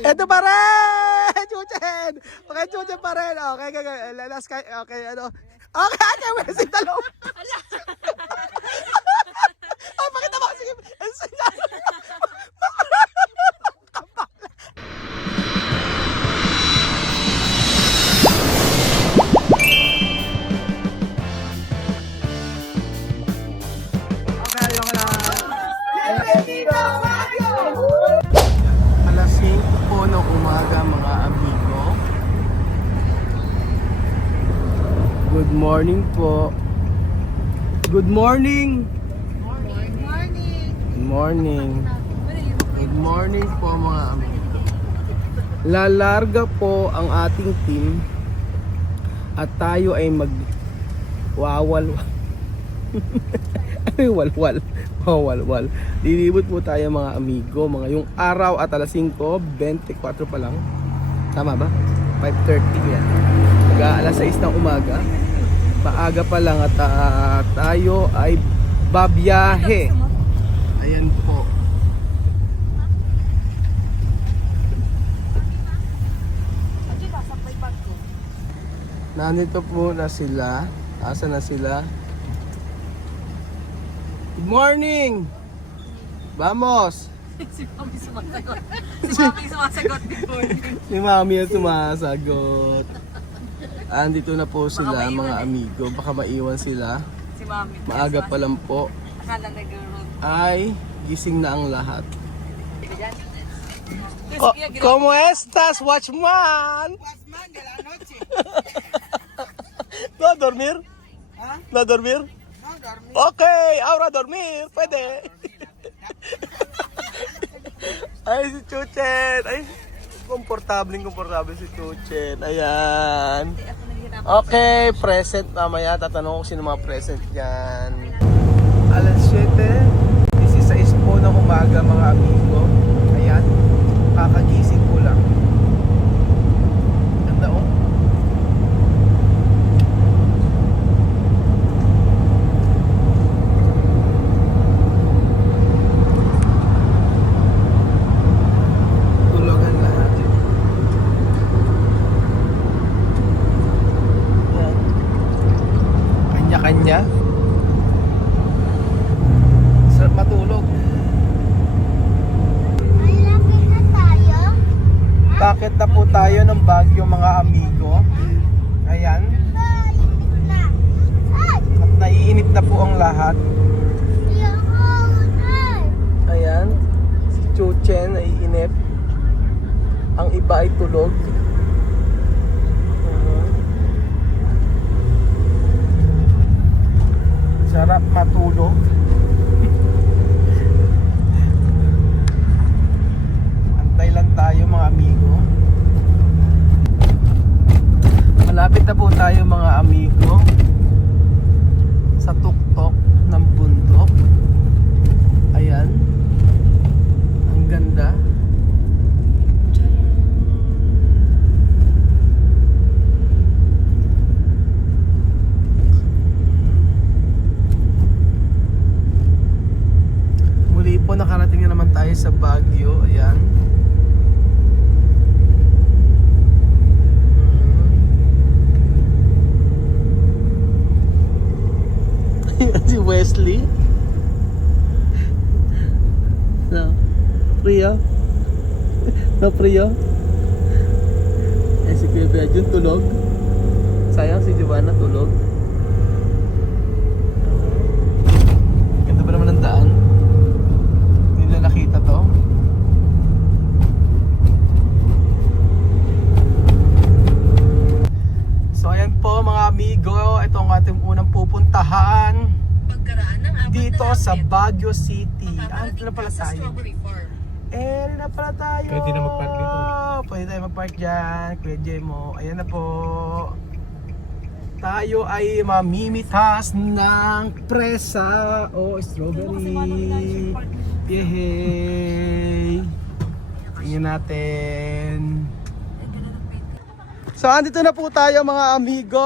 Ito pa rin! Chuchen! Okay, Chuchen pa rin. Okay, last kay, okay, ano. Okay, okay, wala si talo. Oh, pakita mo kasi. Okay, yung alas 5 po ng umaga mga amigo. Good morning po. Good morning. Good morning. Good morning. Good morning po mga amigo. Lalarga po ang ating team at tayo ay wawal. Ay, walwal. Wawalwal. Lilibot po tayo mga amigo. Mga yung araw at alas 5:24 pa lang. Tama ba? 5:30 yan. Alas 6 ng umaga. Maaga pa lang at tayo ay babiyahe. Ayan po. Nandito po na sila. Asa na sila? Good morning! Vamos! Si Mami sumasagot. Si Mami sumasagot before. Si Mami ang sumasagot. Andito na po sila mga amigo. Baka maiwan sila. Si Mami. Maaga pa lang po. Akala nag-road. Ay, gising na ang lahat. ¿Cómo estás, Watchman? Watchman de la noche. ¿No a dormir? ¿Ah? ¿No a dormir? No dormí. Okay, ahora a dormir. Pwede. Ay, si Chuchen. Ay, komportable si Chuchen. Ayan. Okay, present mamaya. Tatanong ko sino mga present dyan. Alas 7:16 po ng umaga mga amigo. Ayan. Kakagising ko lang. Ganda oh. Tulogan lahat. Ayan. Kanya-kanya. Sarap matulog. Bakit na po tayo ng Baguio mga amigo? Ayan. At naiinip na po ang lahat. Ayan. Si Chuchen naiinip. Ang iba ay tulog. Sarap matulog. Antay lang tayo mga amigo. Malapit na po tayo mga amigo sa tuktok ng bundok. Ayan. Ang ganda. Muli po nakarating na naman tayo sa Baguio. Ayan. Si Wesley. No. Priya. No, Priya. Si Kuya Bejun tulog. Sayang si Giovanna tulog. Ganda pa naman ang daan. Hindi na nakita to. So ayan po mga amigo, ito ang ating unang pupuntahan dito sa Baguio City. Dito na pala tayo. Dito na pala tayo. Pwede na mag-park dito. Pwede tayo mag-park dyan. Kuya Jemo, ayan na po. Tayo ay mamimitas ng presa o strawberry. Yehey! Tingnan natin. So andito na po tayo mga amigo.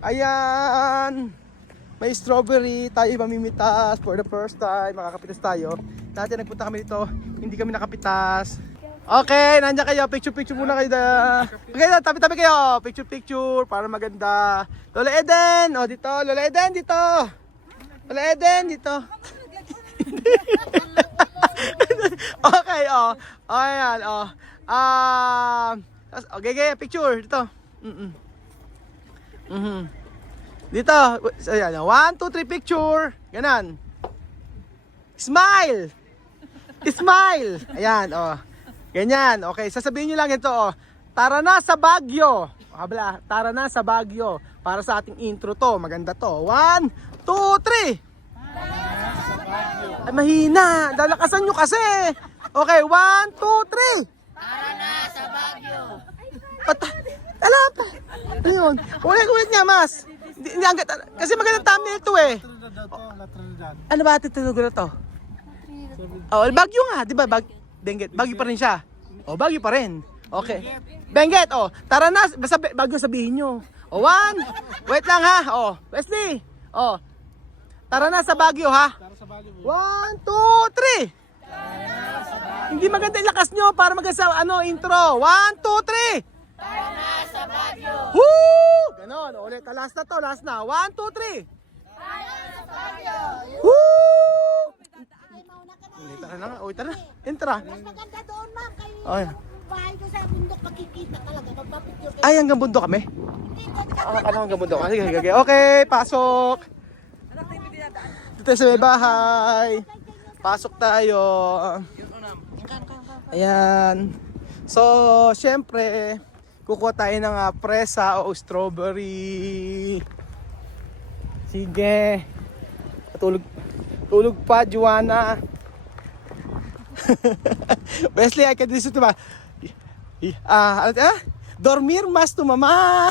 Ayan. May strawberry, tayo mamimitas for the first time. Makakapitas tayo. Dati nagpunta kami dito, hindi kami nakapitas. Okay, nandiyan kayo. Picture muna kayo. Okay, tabi-tabi kayo. Picture para maganda. Lola Eden. O, dito. Lola Eden, dito. Lola Eden, dito. Okay, o. Ayan, o. Okay, picture. Dito. Dito. Ayan, 1, 2, 3, picture. Ganon. Smile! Smile! Ayan, o. Ganyan, okay. Sasabihin nyo lang ito, oh. Tara na sa Baguio. Habla, tara na sa Baguio. Para sa ating intro to. Maganda to. 1, 2, 3. Ay, mahina. Dalakasan nyo kasi. Okay, 1, 2, 3. Tara na sa Baguio. Ala pa. Ano yun? Ulit nga, mas. Kasi magandang thumbnail to eh. Ano ba titunog na to? Oh, Baguio nga, di ba? Benguet, Baguio pa rin siya. Oh, Baguio pa rin. Okay. Benguet, oh. Tara na, basta Baguio sabihin nyo. Oh, 1. Wait lang ha. Oh, Wesley. Oh. Tara na sa Baguio ha. 1, 2, 3. Hindi maganda ilakas nyo para maganda sa intro. 1, 2, 3. Tara na sa Baguio. Woo! Ganon, ulit. Last na to, last na. 1, 2, 3. Tara na sa Baguio. Woo! Tara na nga, tara. Entra. Mas maganda doon, ma'am. Kayo Ay. yung bahay ko sa bundok, makikita talaga. Magpapicture kayo. Ay, hanggang bundok kami. Ano hanggang bundok? Sige. Okay, pasok. Dito sa may bahay. Pasok tayo. Ayan. So, syempre, kukuha tayo ng presa o strawberry. Sige. Tulog pa, Juana. Wesley, I can listen to dormir mas to mama.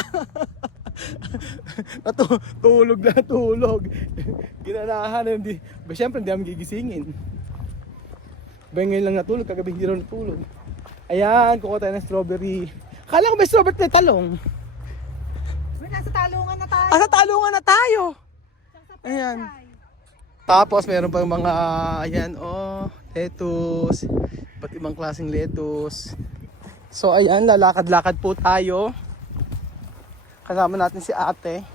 Tulog na tulog. Ginanahan hindi. Siyempre hindi namin gigisingin. Ngayon lang natulog, kagabi hindi rin natulog. Ayan, kukuha tayo ng strawberry. Kala ko may strawberry na talong. Nasa talungan na tayo. Sa talungan na tayo. Ayan. Tapos meron pang mga, ayan, lettuce. Iba't ibang klaseng lettuce. So ayan, lalakad-lakad po tayo. Kasama natin si ate.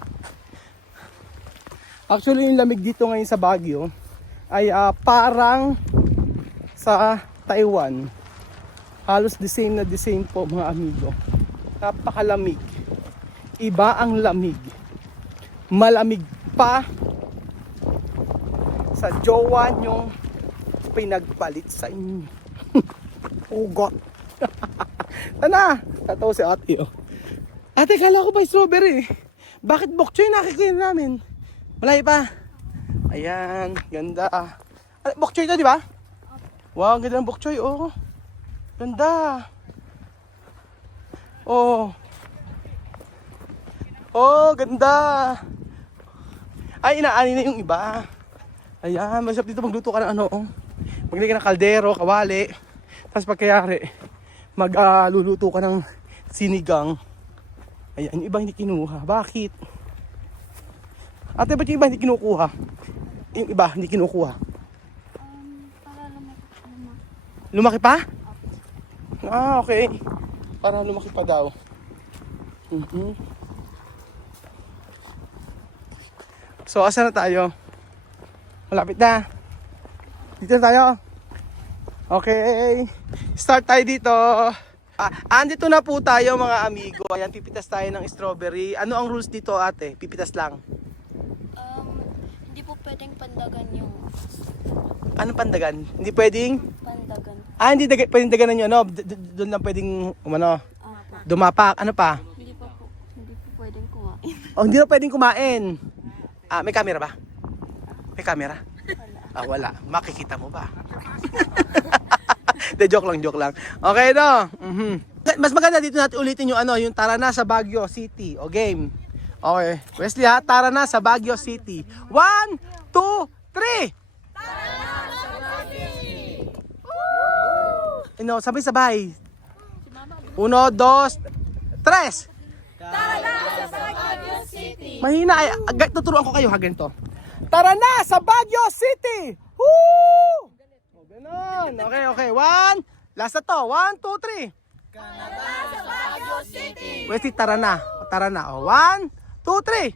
Actually, yung lamig dito ngayon sa Baguio ay parang sa Taiwan. Halos the same po mga amigo. Napakalamig. Iba ang lamig. Malamig pa sa jowa nyong pinagpalit sa inyo. Ugot. Tana, tatawa si ate oh. Ate, kala ko ba strawberry? Bakit bok choy nakikita namin? Malay pa. Ayan, ganda. Bok choy to, di ba? Wow, ang ganda ng bok choy, oh. Ganda. Oh. Oh, ganda. Ay, inaani na yung iba. Ayan, masarap dito magluto ka ng maglagay ka ng kaldero, kawali. Tapos pagkayari, magluluto ka ng sinigang. Ayan, yung iba hindi kinuha. Bakit? Ate, ba't yung iba hindi kinukuha? Yung iba hindi kinukuha? Para lumaki. Lumaki pa? Ah, okay. Para lumaki pa daw. So, asan na tayo? Malapit na. Dito na tayo. Okay. Start tayo dito. Andito na po tayo mga amigo. Ayan, pipitas tayo ng strawberry. Ano ang rules dito ate? Pipitas lang. Hindi po pwedeng pandagan yung Anong pandagan? Hindi pwedeng? pandagan. Hindi pwedeng daganan nyo. Doon lang pwedeng dumapak. Ano pa? Hindi po pwedeng kumain. Oh, hindi na pwedeng kumain. May camera ba? May camera? Wala. Makikita mo ba? De, joke lang. Okay, no? Mas maganda dito natin ulitin yung yung tara na sa Baguio City. O game. Okay. Wesley ha, tara na sa Baguio City. 1, 2, 3. Tara na sa Baguio City. Sabay-sabay. 1, 2, 3. Tara na sa Baguio City. Mahina ay tuturuan ko kayo ha ganito. Tara na sa Baguio City. Woo! Ganon. Okay. 1, Last na to. 1, 2, 3. Canada sa Baguio City. Wesley, tara na. Tara na. 1, 2, 3.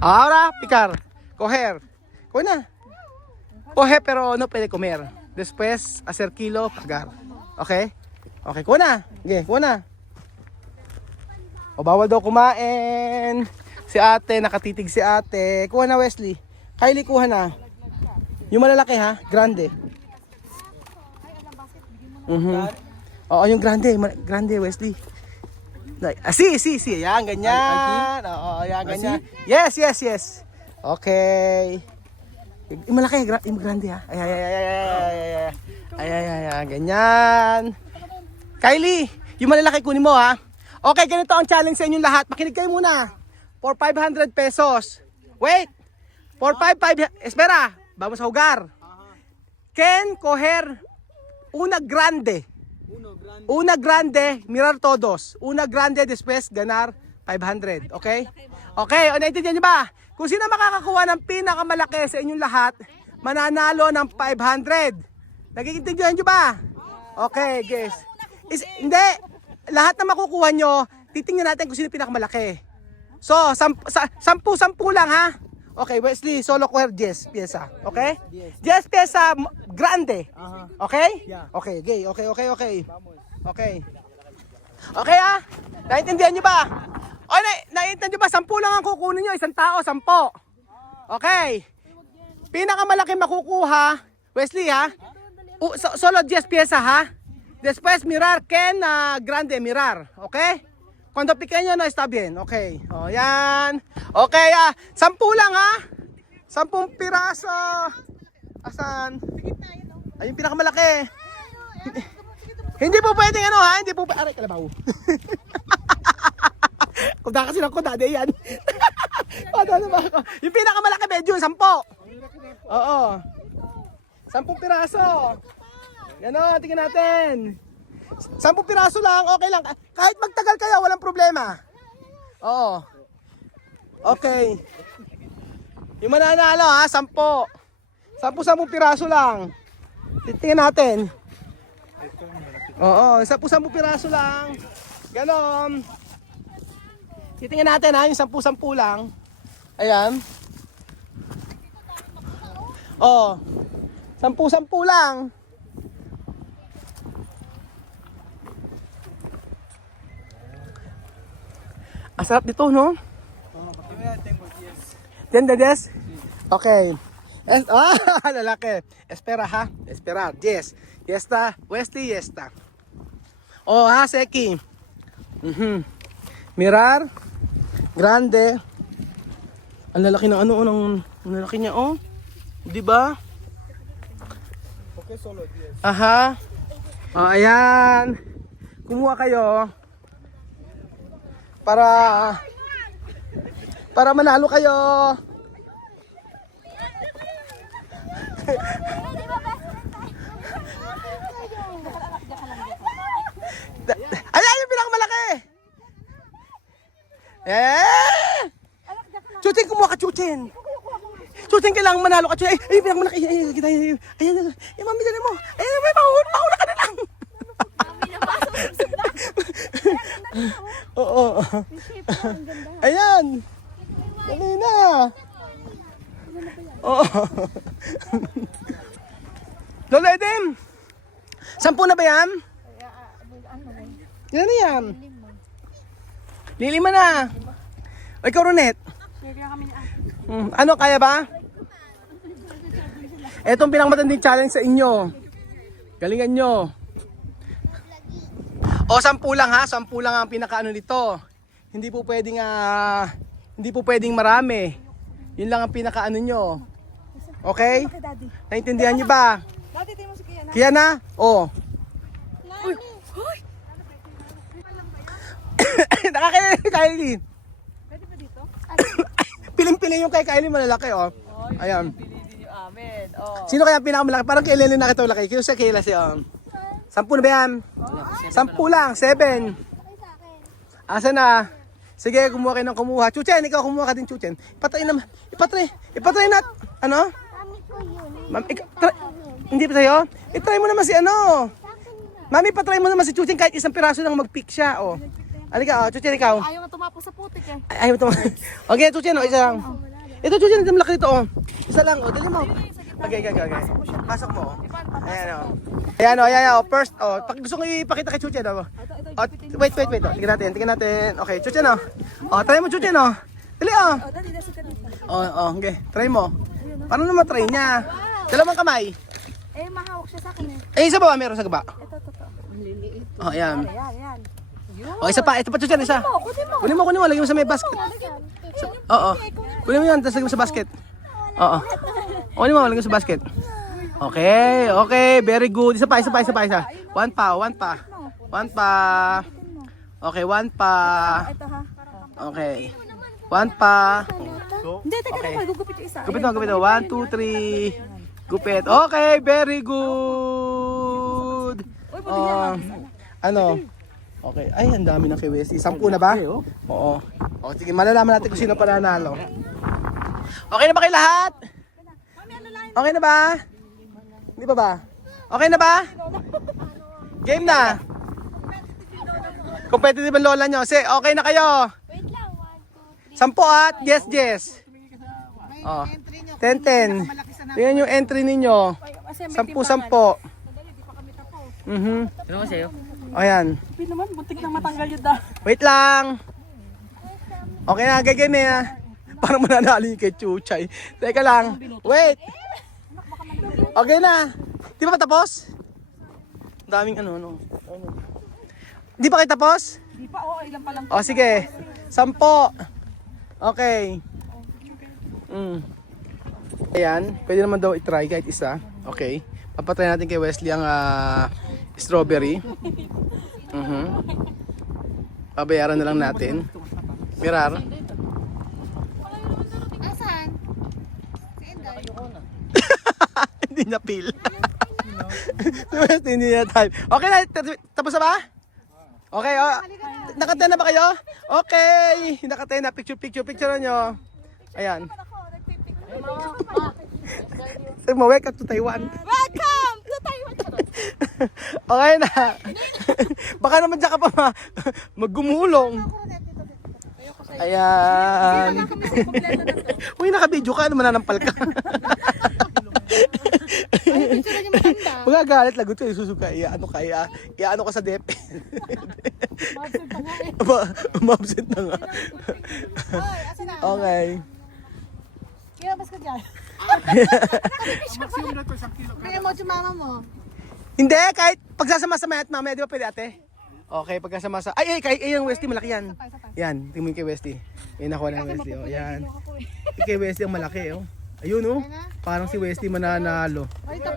Ahora, picar, coger. Kuha na. Coge pero no puede comer. Después, hacer kilo, pagar. Okay? Okay, kuha na. Okay, kuha na. O, bawal daw kumain. Si ate, nakatitig si ate. Kuha na, Wesley. Kylie, kuha na. Yung malalaki ha, grande. Oo, yung grande, grande, Wesley. Si. Yan, ganyan. Oo, yan, ganyan. Yes. Okay. Yung malaki, yung grande ha. Ay, ganyan. Kylie, yung malalaki kunin mo ha. Okay, ganito ang challenge sa inyong lahat. Makinig kayo muna. For 500 pesos. Wait. For 5, espera. Vamos a jugar. Ken coger una grande. Una grande, mirar todos. Una grande, después ganar 500. Okay? Okay, o naintindihan niyo ba? Kung sino makakakuha ng pinakamalaki sa inyong lahat, mananalo ng 500. Nakikintindihan niyo ba? Okay, guys. Hindi. Lahat na makukuha nyo, titingnan natin kung sino pinakamalaki. So, 10 lang ha. Okay, Wesley, solo coger 10 pieza. Okay? 10 pieza grande. Okay? Okay, okay. Okay. Okay ha? Naintindihan nyo ba? O, naintindihan nyo ba? 10 lang ang kukunin nyo. Isang tao, 10. Okay. Pinakamalaki makukuha, Wesley ha? Solo 10 pieza ha? Después mirar, Ken grande mirar. Okay? Cuando pequeño no está bien. Okay. O, yan. Okay, 10 lang ha? 10 piraso. Asan? Ay, yung pinakamalaki. Hindi po pwedeng ano ha? Hindi po pwedeng. Aray, kalabaw. Kuda kasi ng kuda. Di yan. Yung pinakamalaki medyo, 10. Oo. 10 piraso. Yan o, tingnan natin. 10 piraso lang, okay lang. Kahit magtagal kayo, walang problema. Oo. Okay. Yung mananalo ha, 10. 10 piraso lang. Tingnan natin. Oo, 10 piraso lang. Ganon. Titingnan natin ha, yung 10 lang. Ayan. Oo. 10 lang. Ang sarap dito, no? ¿10? Okay. Lalaki. Espera, ha? Espera. 10. Ya está. Wesley, ya está. Oh, ha, Seki. Mirar. Grande. Ang lalaki ng ano, ang lalaki niya, oh. Di ba? Okay, solo 10. Aha. Oh, ayan. Kumuha kayo. Para manalo kayo. Ayan yung pinakamalaki. Chuchin, kumuha ka, Chuchin. Chuchin, kailangan manalo ka, Chuchin. Ay, pinakamalaki. Ayan, mami, dali mo. Ayan, may mahula ka na lang. Oo. Ayan. Dali na. Oo. Lolo Edem. 10 na ba yan? Ilan na yan? Lilima na. O ikaw, Ronet. Ano, kaya ba? Etong pinakamatanding challenge sa inyo. Galingan nyo. O 10 lang ha, 10 lang ang pinakaano nito. Hindi po pwedeng marami. Yun lang ang pinakaano nyo. Okay? Naintindihan niyo ba? Kaya na? Oh. Nakakailan Kylie. Pwede pa dito? Piling-piling yung kay Kylie malalaki oh. Ayan. Pinili yung amin. Oh. Sino kaya pinakamalaki? Parang kay Lele nakita malaki. Kaya sa Kayla siya. 10 na ba yan? 10 lang, 7. Asa na? Sige, kumuha kayo ng kumuha. Chuchen, ikaw kumuha ka din, Chuchen. Ipatry naman. Ipatry Ano? Mami ko yun. Ma'am, hindi pa sa'yo? I-try mo naman si ano. Mami, patry mo naman si Chucheng kahit isang piraso lang mag-pick siya, oh. Halika, oh. Chucheng, ikaw. Ayaw nga tumapos sa putik eh. Ayaw mo ito. Okay, Chucheng, oh, isa lang. Ito, Chucheng, ito malaki dito, oh. Isa lang, oh. Dali mo. Okay. Pasok mo, oh. Ayan, oh. Ayan, oh, ayan, oh. First, oh. Gusto ko ipakita kay Chucheng, oh. Oh, wait, oh. Tingnan natin. Okay, Chucheng, oh. Oh, try mo, Chucheng, oh. Dali, oh. Dali, nasa ka dito. Oh, okay. Try mo. Paano naman try niya? Dalawang kamay. Eh, mahawak siya sa akin eh. Isa ba? Meron sa gaba. Ito. Oh, ayan. Yan. Oh, isa pa. Ito pa, Chuchan, isa. Kunin mo. Lagyan mo sa may basket. Oo. Kunin mo yun, tapos lagyan mo sa basket. Oo. Kunin mo, lagyan mo sa basket. Okay. Very good. Isa pa. One pa. Okay, one pa. Ito ha. Okay. One pa. Hindi, teka Okay. naman. Gugupit yung isa. Gupit mo. 1, 2, 3. Gupit. Okay, very good. Ano? Okay. Ay, ang dami ng kay Wesley. 10 na ba? Oo. O, sige, malalaman natin kung sino pananalo. Okay na ba kayo lahat? Okay na ba? Hindi pa ba? Okay na ba? Game na. Competitive ang lola nyo. Say, okay na kayo. Wait lang, 1, 2, 3. 10 at yes. Oh. 10. Tingnan yung entry ninyo. 10. Ano mo sa'yo? Ayan. Sabi naman, buntik na matanggal yun dah. Wait lang. Okay na, gagawin na. Parang mananalo yung kay Chuchay. Teka lang. Wait. Okay na. Di ba tapos? Daming ano. Di ba kayo tapos? Di pa, ilan pa lang. O sige. 10. Okay. Ayan. Pwede naman daw i-try kahit isa. Okay. Papatry natin kay Wesley ang strawberry. Pabayaran na lang natin. Mirar. Asan? Hindi na feel. Hindi na time. Okay na, tapos na ba? Okay, oh. Nakatay na ba kayo? Okay. Nakatay na, picture nyo. Ayan. Sabi mo, welcome to Taiwan. Welcome to Taiwan! Okay na. Baka naman dyan ka pa maggumulong. Ayan. Uy, naka-video ka, ano mananampal ka? Magagalit, lagot ka, isusuka, ano ka sa Dep. Ma-absent na nga. Okay. Kinabas ka dyan. Kaya mo si mama mo. Hindi, kahit pagsasama-sama at mamaya, di ba pwede ate? Okay, pagsasama-sama. Ay, yung Westy, malaki yan. Yan, tingin kay Westy. Yan, nakuha na ng Westy. Oh, yan. Kay Westy ang malaki, oh. Ayun, oh. Parang si Westy mananalo.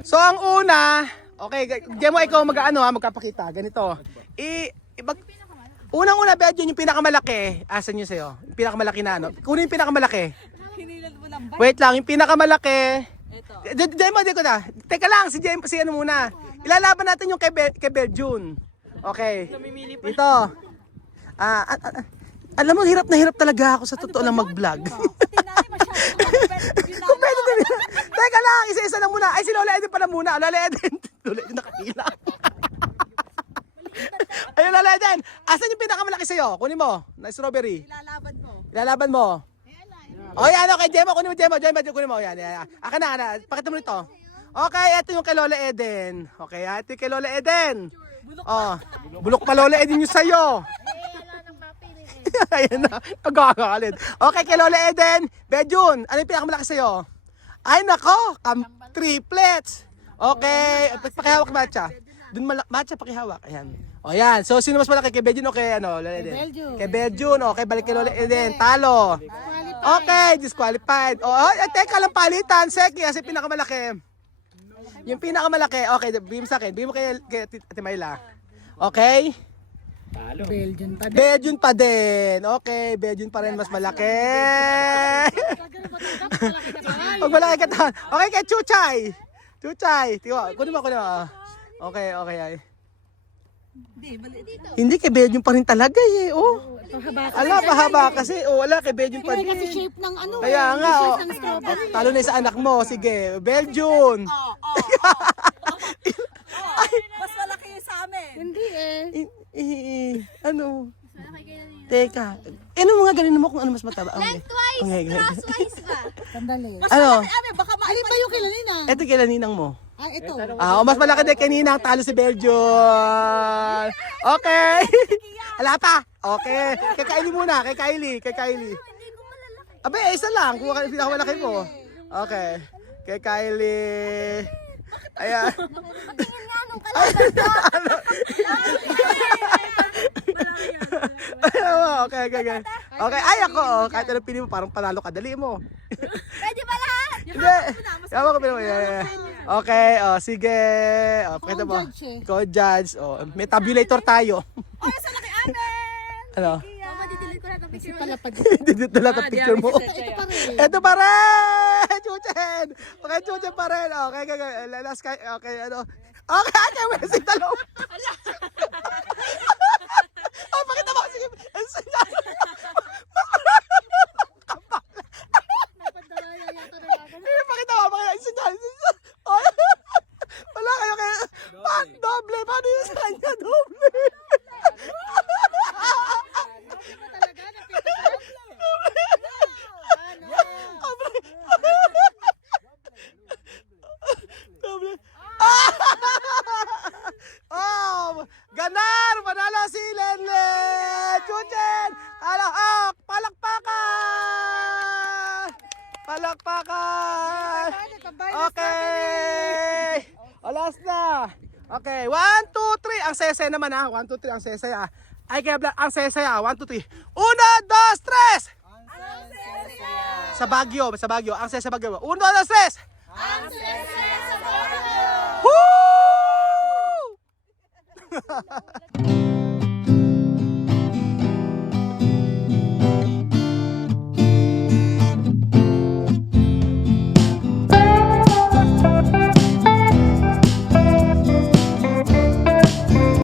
So, ang una, okay, Jemo, ikaw magkapakita. Ganito. Unang-una, Bedyon, yung pinakamalaki. Asan yun sa'yo? Yung pinakamalaki na ano? Kunin yung pinakamalaki. Hinilan mo lang ba? Wait lang, yung pinakamalaki. Ito. Jemo, di ko na. Teka lang, si ano muna. Ilalaban natin yung kay Bedyon. Okay. Ito. Alam mo, hirap na hirap talaga ako sa totoo lang mag-vlog. Tinay masyado. Competitive. Teka lang, isa-isa lang muna. Ay, si Lola Eden pala muna. Lola Eden. Lola Eden nakapila. Ayun, Lola Eden. Asan yung pinakamalaki sa'yo? Kunin mo. Na strawberry. Ilalaban mo. O yan, okay. Jemo, kunin mo, Jemo. Kunin mo. Yan. Aka na. Pakita mo nito. Okay, ito yung kay Lola Eden. Okay, ito yung kay Lola Eden. Oh, bulok pa Lola Eden yung sa'yo. Ayan na, pagkakakalit. Okay, kay Lola Eden, Bedyon, ano yung pinakamalaki sa'yo? Ay, nako, triplets. Okay, pakihawak Matcha. Dun Matcha, pakihawak. Ayan. O yan, so sino mas malaki, kay Bedyon o kay Lola Eden? Kay Bedyon, okay, balik kay Lola Eden. Talo. Okay, disqualified. Teka lang palitan, Seki, kasi pinakamalaki. Yung pinakamalaki, okay, bigyan mo sa akin. Bigyan mo kay Ate Mayla. Okay? Bedyon pa din. Okay, Bedyon pa rin mas malaki. Pag malaki ka tahan. Okay, kay Chuchay. Tiwa, kunin mo. Okay. Ay. Hindi, maliit. Hindi, kay Belgium pa rin talaga eh. Oh. Pahaba ka. Ala, pahaba kasi. Oh, wala, kay Belgium pa rin. Kasi shape ng ano. Kaya nga, oh. Shape ng strawberry. Talo na sa anak mo. Sige, Belgium. Mas malaki yung sa amin. Hindi eh. Ano? Teka. Ano mga ganun mo kung ano mas mataba? Okay. Okay, okay. Crosswise ba? Sandali. Ano? Amin, baka Alin ba yung kilanina? Ito kailan ninang mo? Ah, ito. Mas malaki din kay Ninang, talo si Belgium. Okay. Ala pa. Okay. Kay Kylie muna, kay Kylie. Abe, isa lang. Kung pinakamalaki mo. Okay. Kay Kylie. Ayan. Patingin nga nung kalaban ko. Okay. Okay, ay ako. Kahit anong pili mo, parang panalo ka. Dali mo. Pwede ba lahat? Hindi. Yaman ko pili mo. Okay, sige. Pakita mo. Ikaw judge. May tabulator tayo. Ano? Mama, didelete ko lahat ng picture. Dito lahat ang picture mo. Ito pa rin! Chuchen! Okay, Chuchen pa rin. Okay. Last kay, okay, ano. Okay, Wesley, talo. Pakita mo. Sige, pakita mo. Isenyal. Wala kayo kaya. Doble. Paano yun sa kanya? Doble. Ganar! Manalo si Lenlen! Chuchen! Palakpakan! Palakpakan! Okay! Last na! Okay, 1, 2, 3. Ang sesay naman ha. 1, 2, 3. Ang sesay ha. Ay, kaya ang sesay ha. 1, 2, 3. 1, 2, 3! Sa Baguio. Ang sesay Baguio. 1, 2, 3! Ang sesaya sa Baguio! Woo!